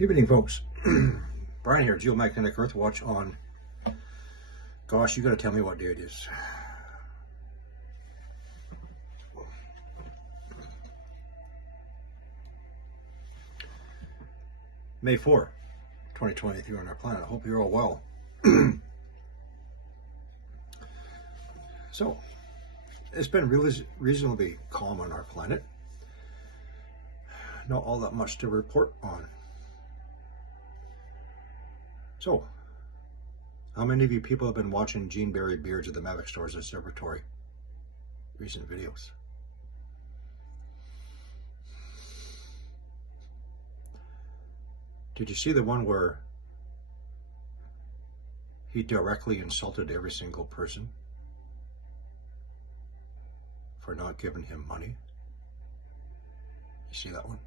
Evening, folks. Brian here, Geomagnetic Earthwatch on, gosh, you got to tell me what day it is. May 4, 2023 on our planet. I hope you're all well. So, it's been really reasonably calm on our planet. Not all that much to report on. So, how many of you people have been watching Gene Barry Beards of the Mavic Stores Observatory recent videos? Did you see the one where he directly insulted every single person for not giving him money? You see that one?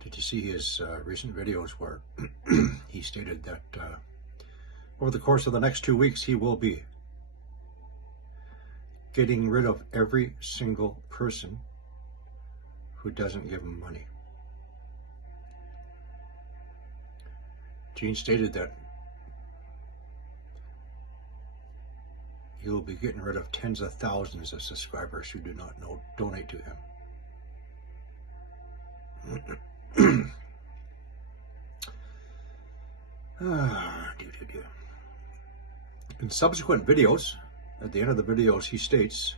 Did you see his recent videos where he stated that over the course of the next 2 weeks he will be getting rid of every single person who doesn't give him money? Gene stated that he will be getting rid of tens of thousands of subscribers who do not donate to him. In subsequent videos, at the end of the videos, he states,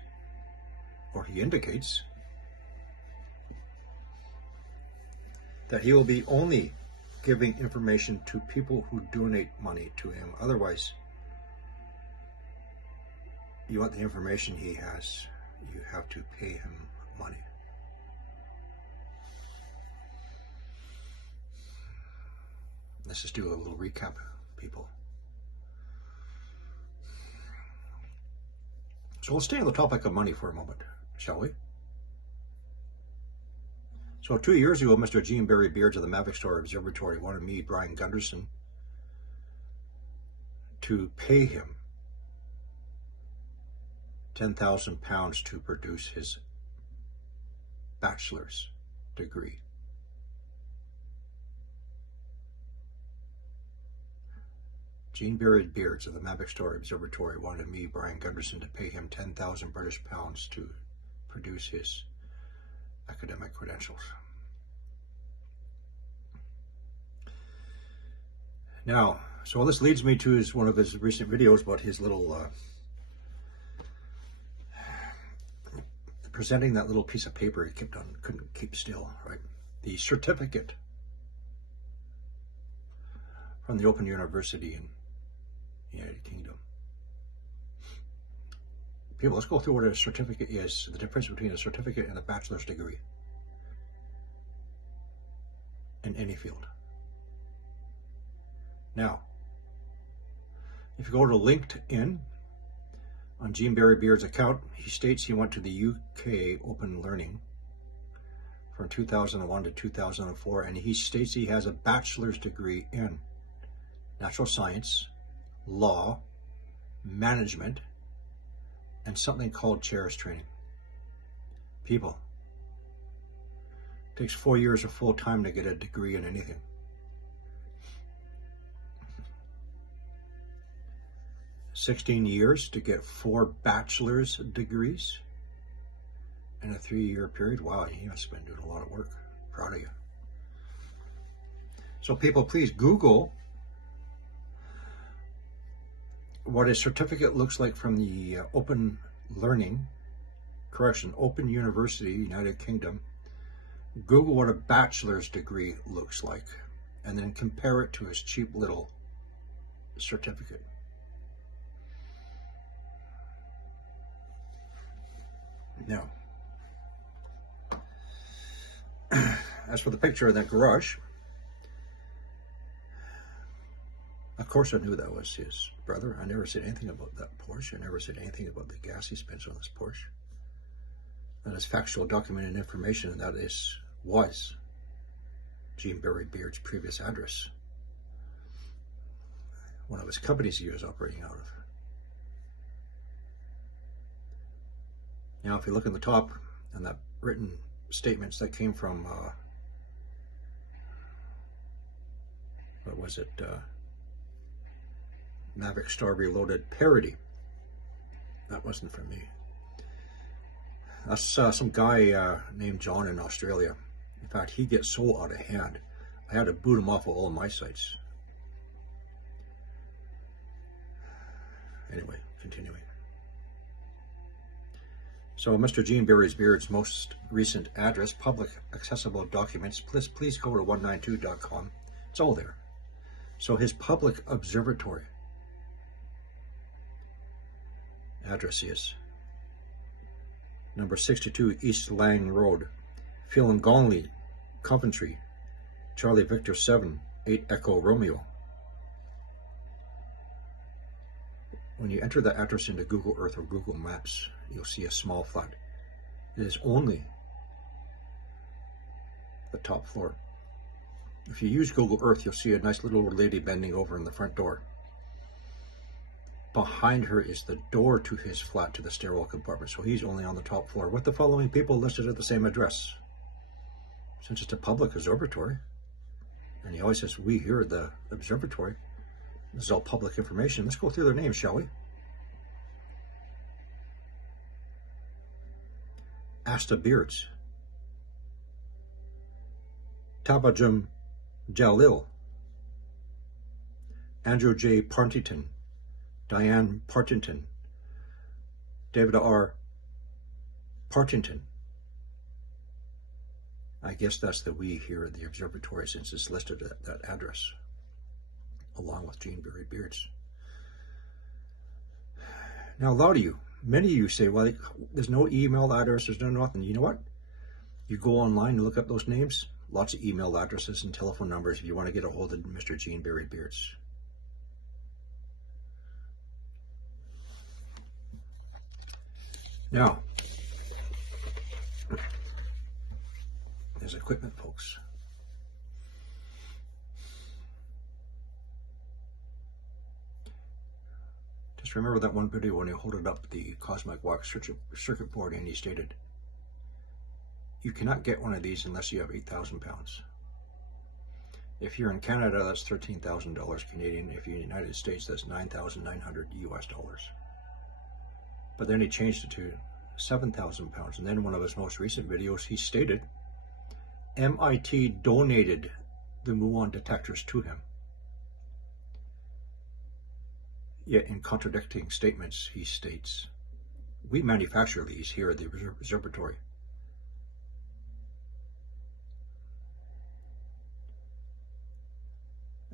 or he indicates, that he will be only giving information to people who donate money to him. Otherwise, you want the information he has, you have to pay him money. Let's just do a little recap, people. So we'll stay on the topic of money for a moment, shall we? So 2 years ago, Mr. Gene Barry Beards of the Mavic Store Observatory wanted me, Brian Gunderson, to pay him £10,000 to produce his bachelor's degree. Gene Barry Beards of the Mavic Store Observatory wanted me, Brian Gunderson, to pay him 10,000 British pounds to produce his academic credentials. Now, so this leads me to one of his recent videos about his little presenting that little piece of paper he couldn't keep still, right? The certificate from the Open University in the United Kingdom. People, let's go through what a certificate is, the difference between a certificate and a bachelor's degree in any field. Now, if you go to LinkedIn, on Gene Barry Beards' account, he states he went to the UK Open Learning from 2001 to 2004, and he states he has a bachelor's degree in natural science, law, management, and something called chairs training. People, it takes 4 years of full time to get a degree in anything. $16 years to get 4 bachelor's degrees in a 3-year period. Wow, you must have been doing a lot of work. Proud of you. So people, please Google what a certificate looks like from the Open University, United Kingdom. Google what a bachelor's degree looks like, and then compare it to his cheap little certificate. Now, as for the picture of that garage, of course I knew that was his brother. I never said anything about that Porsche. I never said anything about the gas he spends on this Porsche. That is factual, documented information, and that was Gene Barry Beards' previous address. One of his companies he was operating out of. Now, if you look in the top, and that written statements that came from, what was it, Mavic Star Reloaded parody. That wasn't from me. That's some guy named John in Australia. In fact, he gets so out of hand, I had to boot him off of all of my sites. Anyway, continuing. So Mr. Gene Barry Beard's most recent address, public accessible documents, please go to 192.com. It's all there. So his public observatory address is number 62 East Lang Road, Phillingonley, Coventry, Charlie Victor 7, 8 Echo Romeo. When you enter the address into Google Earth or Google Maps, you'll see a small flat. It is only the top floor. If you use Google Earth, you'll see a nice little old lady bending over in the front door. Behind her is the door to his flat, to the stairwell compartment, so he's only on the top floor with the following people listed at the same address. Since it's a public observatory, and he always says, we here at the observatory, this is all public information. Let's go through their names, shall we? Asta Beards, Tabajum Jalil, Andrew J. Partington, Diane Partington, David R. Partington. I guess that's the we here at the observatory since it's listed at that address, along with Gene Barry Beards. Now, a lot of you, many of you say, well, there's no email address, there's no nothing. You know what? You go online and look up those names, lots of email addresses and telephone numbers if you want to get a hold of Mr. Gene Barry Beards. Now, there's equipment, folks. Just remember that one video when he holded up the Cosmic Wax circuit board and he stated, you cannot get one of these unless you have 8,000 pounds. If you're in Canada, that's $13,000 Canadian. If you're in the United States, that's $9,900 US dollars. But then he changed it to 7,000 pounds. And then one of his most recent videos, he stated MIT donated the muon detectors to him. Yet in contradicting statements, he states, we manufacture these here at the observatory.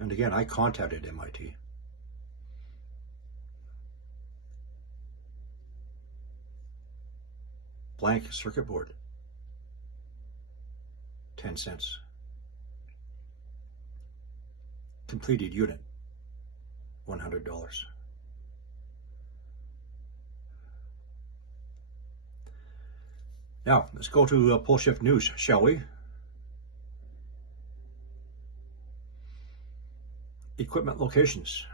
And again, I contacted MIT. Blank circuit board, 10 cents. Completed unit, $100. Now, let's go to Pole Shift News, shall we? Equipment locations.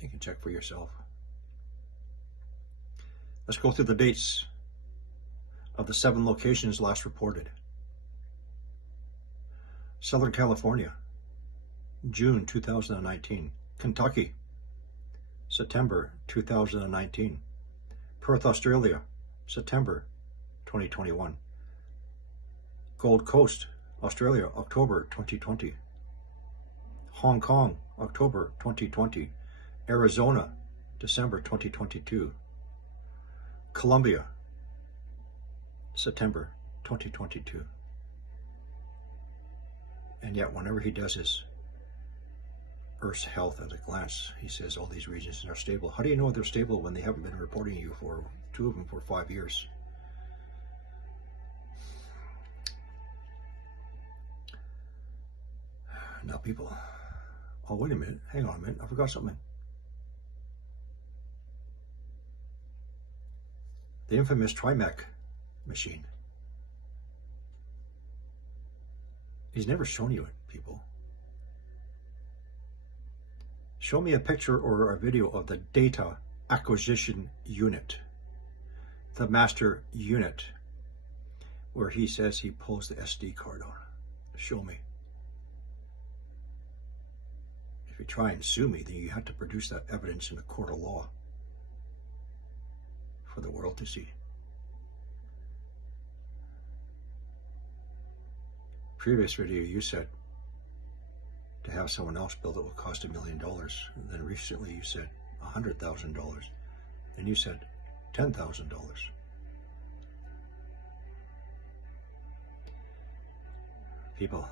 You can check for yourself. Let's go through the dates of the 7 locations last reported. Southern California, June 2019. Kentucky, September 2019. Perth, Australia, September 2021. Gold Coast, Australia, October 2020. Hong Kong, October 2020. Arizona, December 2022. Colombia, September 2022. And yet, whenever he does his Earth's health at a glance, he says all these regions are stable. How do you know they're stable when they haven't been reporting you for 2 of them for 5 years? Now, people, oh, wait a minute, hang on a minute, I forgot something. The infamous Trimec machine. He's never shown you it, people. Show me a picture or a video of the data acquisition unit, the master unit. where he says he pulls the SD card on. Show me. If you try and sue me, then you have to produce that evidence in a court of law for the world to see. Previous video, you said to have someone else build it would cost $1 million. And then recently you said $100,000. Then you said $10,000. People,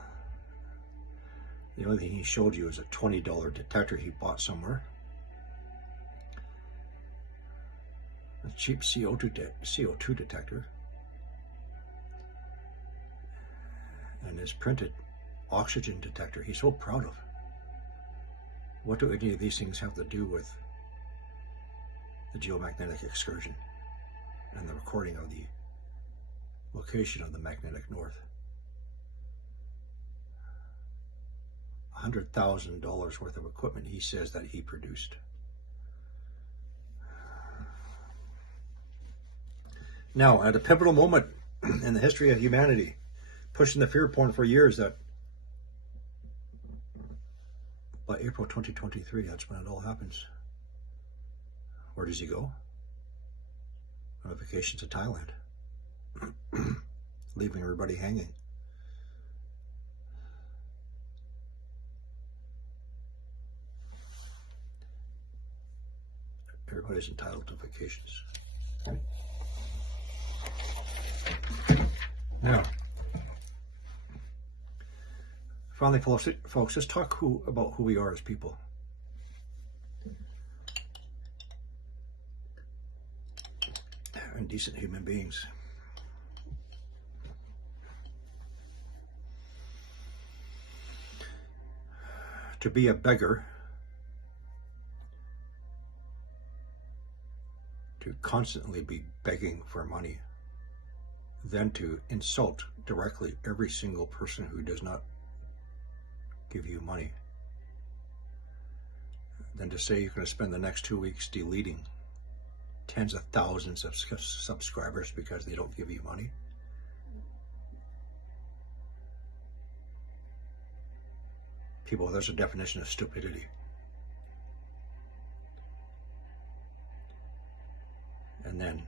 the only thing he showed you is a $20 detector he bought somewhere. A cheap CO2 detector. And his printed oxygen detector he's so proud of. What do any of these things have to do with the geomagnetic excursion and the recording of the location of the magnetic north? $100,000 worth of equipment he says that he produced. Now, at a pivotal moment in the history of humanity, pushing the fear porn for years, that by April 2023, that's when it all happens. Where does he go? On a vacation to Thailand, leaving everybody hanging. Everybody's entitled to vacations. Okay? Now, finally, folks, let's talk about who we are as people. And decent human beings. To be a beggar, to constantly be begging for money, then to insult directly every single person who does not give you money, then to say you're going to spend the next 2 weeks deleting tens of thousands of subscribers because they don't give you money. People, there's a definition of stupidity. And then,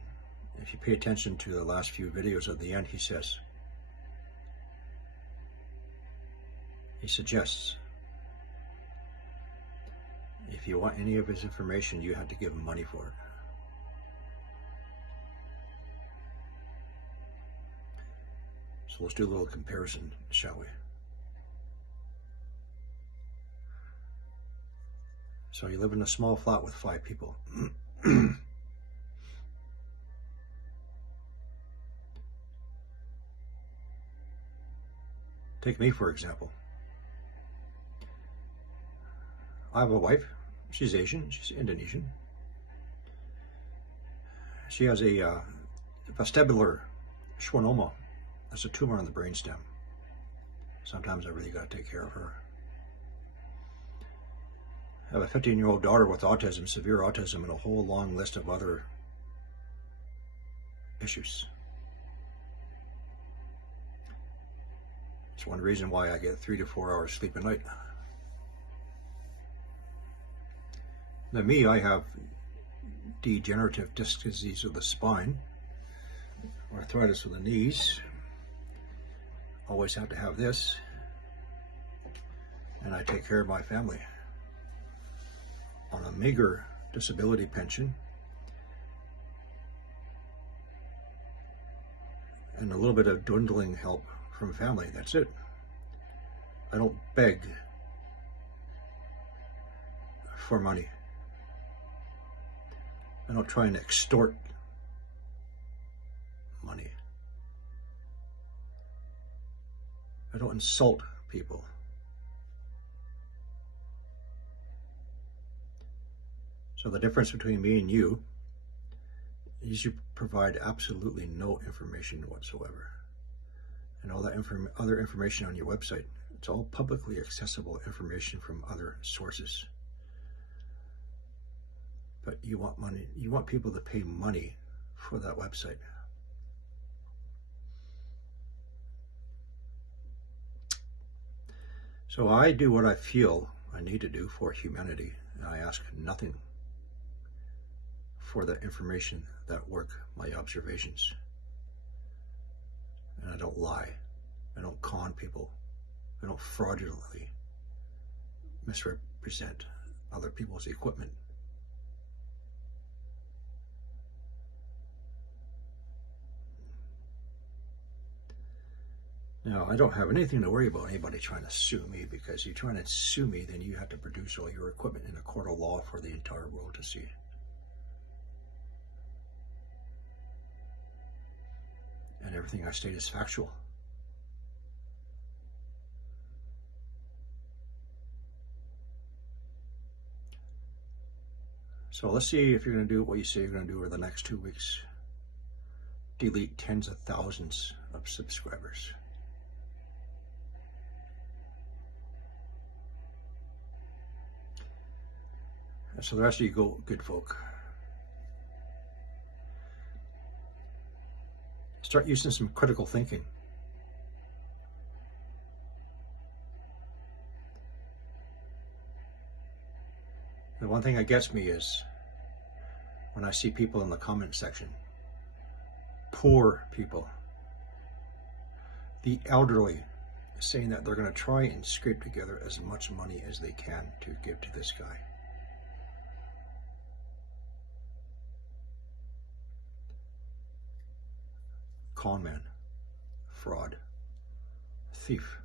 if you pay attention to the last few videos at the end, he suggests, if you want any of his information, you have to give him money for it. So let's do a little comparison, shall we? So you live in a small flat with 5 people. Take me, for example. I have a wife. She's Asian. She's Indonesian. She has a vestibular schwannoma. That's a tumor on the brainstem. Sometimes I really got to take care of her. I have a 15-year-old daughter with autism, severe autism, and a whole long list of other issues. It's one reason why I get 3 to 4 hours sleep a night. Now me, I have degenerative disc disease of the spine, arthritis of the knees. Always have to have this, and I take care of my family on a meager disability pension and a little bit of dwindling help from family. That's it. I don't beg for money. I don't try and extort money. I don't insult people. So the difference between me and you is you provide absolutely no information whatsoever. And all that other information on your website, it's all publicly accessible information from other sources. But you want money, you want people to pay money for that website. So I do what I feel I need to do for humanity, and I ask nothing for the information that work my observations. And I don't lie. I don't con people. I don't fraudulently misrepresent other people's equipment. Now, I don't have anything to worry about anybody trying to sue me, because you're trying to sue me, then you have to produce all your equipment in a court of law for the entire world to see. And everything I state is factual. So let's see if you're going to do what you say you're going to do over the next 2 weeks. Delete tens of thousands of subscribers. And so the rest of you go, good folk. Start using some critical thinking. The one thing that gets me is when I see people in the comment section, poor people, the elderly, saying that they're going to try and scrape together as much money as they can to give to this guy. Con man, fraud, thief.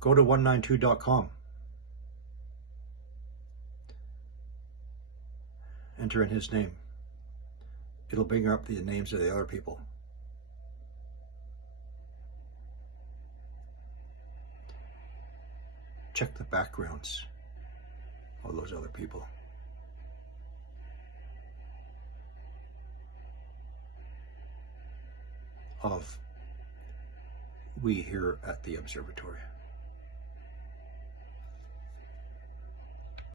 Go to 192.com. Enter in his name. It'll bring up the names of the other people. Check the backgrounds of those other people. Of we here at the observatory.